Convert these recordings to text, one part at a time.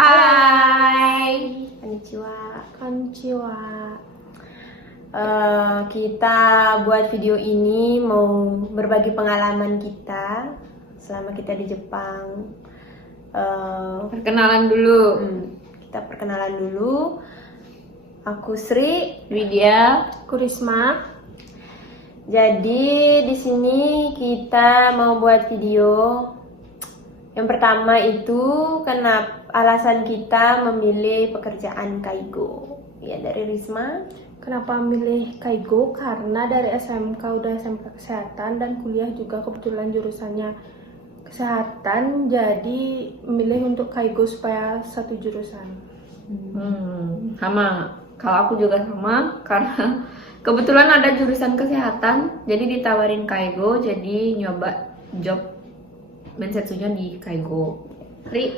Hai. Konnichiwa. Konnichiwa. Kita buat video ini mau berbagi pengalaman kita selama kita di Jepang. Perkenalan dulu. Kita perkenalan dulu. Aku Sri, Widya, Kurisma. Jadi di sini kita mau buat video. Yang pertama itu kenapa alasan kita memilih pekerjaan Kaigo. Ya, dari Risma. Kenapa milih Kaigo? Karena dari SMK udah SMK kesehatan dan kuliah juga kebetulan jurusannya kesehatan, jadi memilih untuk Kaigo supaya satu jurusan. Sama. Kalau aku juga sama karena kebetulan ada jurusan kesehatan, jadi ditawarin Kaigo, jadi nyoba job Mensetsunya di Kaigo. Ri?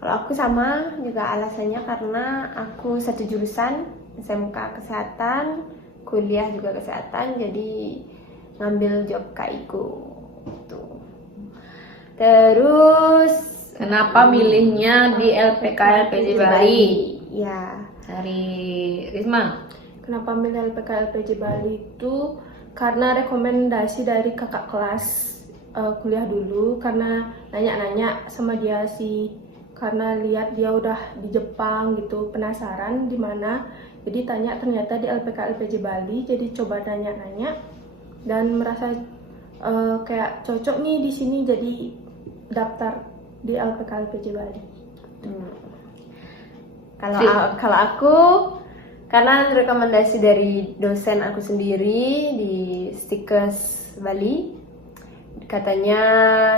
Kalau aku sama juga alasannya karena aku satu jurusan SMK kesehatan, kuliah juga kesehatan, jadi ngambil job Kaigo. Tuh. Terus Kenapa milihnya di LPK LPJ Bali? Ya. Dari Risma? Kenapa milih LPK LPJ Bali itu karena rekomendasi dari kakak kelas kuliah dulu, karena nanya-nanya sama dia sih, karena lihat dia udah di Jepang gitu, penasaran di mana, jadi tanya, ternyata di LPK LPJ Bali, jadi coba nanya-nanya dan merasa kayak cocok nih di sini, jadi daftar di LPK LPJ Bali. Kalau aku karena rekomendasi dari dosen aku sendiri di Stikes Bali, katanya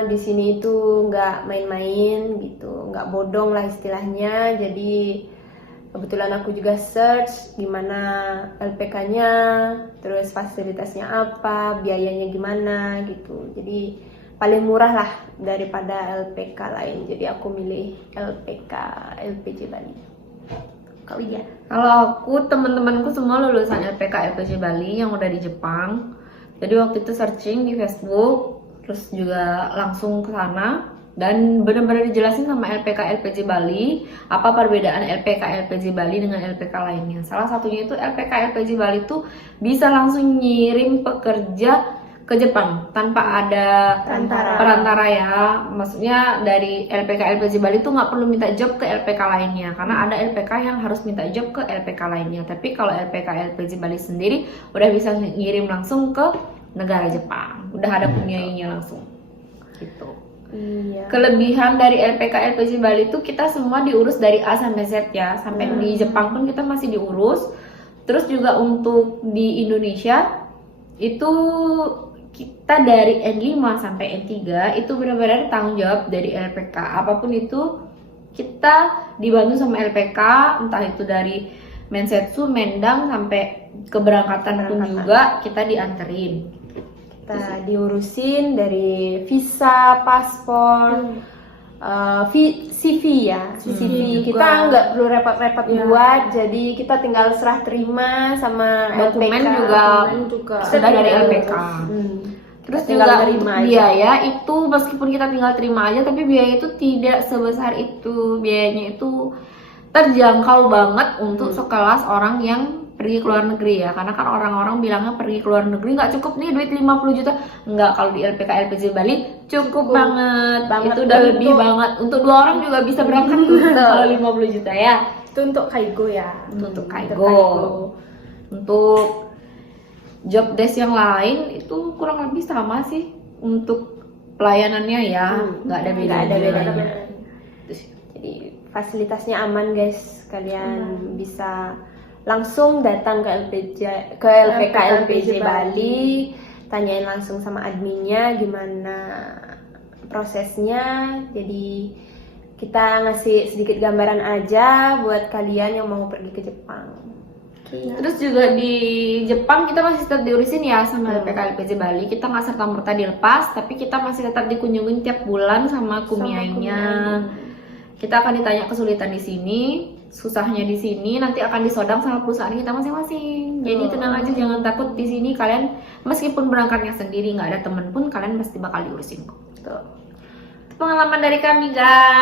di sini itu nggak main-main gitu, nggak bodong lah istilahnya. Jadi kebetulan aku juga search gimana LPK-nya, terus fasilitasnya apa, biayanya gimana gitu. Jadi paling murah lah daripada LPK lain. Jadi aku milih LPK LPJ Bali. Kak Widya? Kalau aku, teman-temanku semua lulusan LPK LPJ Bali yang udah di Jepang. Jadi waktu itu searching di Facebook, terus juga langsung ke sana dan benar-benar dijelasin sama LPK LPJ Bali apa perbedaan LPK LPJ Bali dengan LPK lainnya. Salah satunya itu LPK LPJ Bali tuh bisa langsung ngirim pekerja ke Jepang tanpa ada perantara ya. Maksudnya dari LPK LPJ Bali tuh nggak perlu minta job ke LPK lainnya, karena ada LPK yang harus minta job ke LPK lainnya. Tapi kalau LPK LPJ Bali sendiri udah bisa ngirim langsung ke negara Jepang, udah ada punyainya langsung gitu. Iya. Kelebihan dari LPK LPJ Bali itu kita semua diurus dari A sampai Z ya, sampai di Jepang pun kita masih diurus. Terus juga untuk di Indonesia itu kita dari N5 sampai N3 itu benar-benar tanggung jawab dari LPK. Apapun itu kita dibantu sama LPK, entah itu dari Mensetsu, Mendang sampai keberangkatan pun juga kita dianterin. Kita diurusin dari visa, paspor, CV ya, CV kita nggak perlu repot-repot buat, jadi kita tinggal serah terima sama Dokumen LPK. juga sudah dari LPK. Terus Tinggal juga terima aja. biaya itu meskipun kita tinggal terima aja, tapi biaya itu tidak sebesar itu. Biayanya itu terjangkau banget untuk sekelas orang yang pergi ke luar negeri ya, karena kan orang-orang bilangnya pergi ke luar negeri nggak cukup nih duit 50 juta. Enggak, kalau di LPK LPJ Bali cukup banget. Itu udah lebih banget, untuk 2 orang juga bisa berangkat kalau 50 juta ya. Itu untuk Kaigo ya. Untuk Kaigo. Untuk job desk yang lain itu kurang lebih sama sih untuk pelayanannya ya, nggak ada bedanya. Jadi fasilitasnya aman guys, kalian bisa langsung datang ke LPK LPJ Bali, tanyain langsung sama adminnya gimana prosesnya. Jadi kita ngasih sedikit gambaran aja buat kalian yang mau pergi ke Jepang. Terus juga di Jepang kita masih tetap diurusin ya sama LPK LPJ Bali. Kita nggak serta-merta dilepas, tapi kita masih tetap dikunjungin tiap bulan sama kumiainya. Kita akan ditanya kesulitan di sini, susahnya di sini, nanti akan disodang sama perusahaan kita masing-masing. Jadi tenang aja, jangan takut. Di sini kalian meskipun berangkatnya sendiri, nggak ada temen pun, kalian pasti bakal diurusin kok. Tuh. Pengalaman dari kami guys.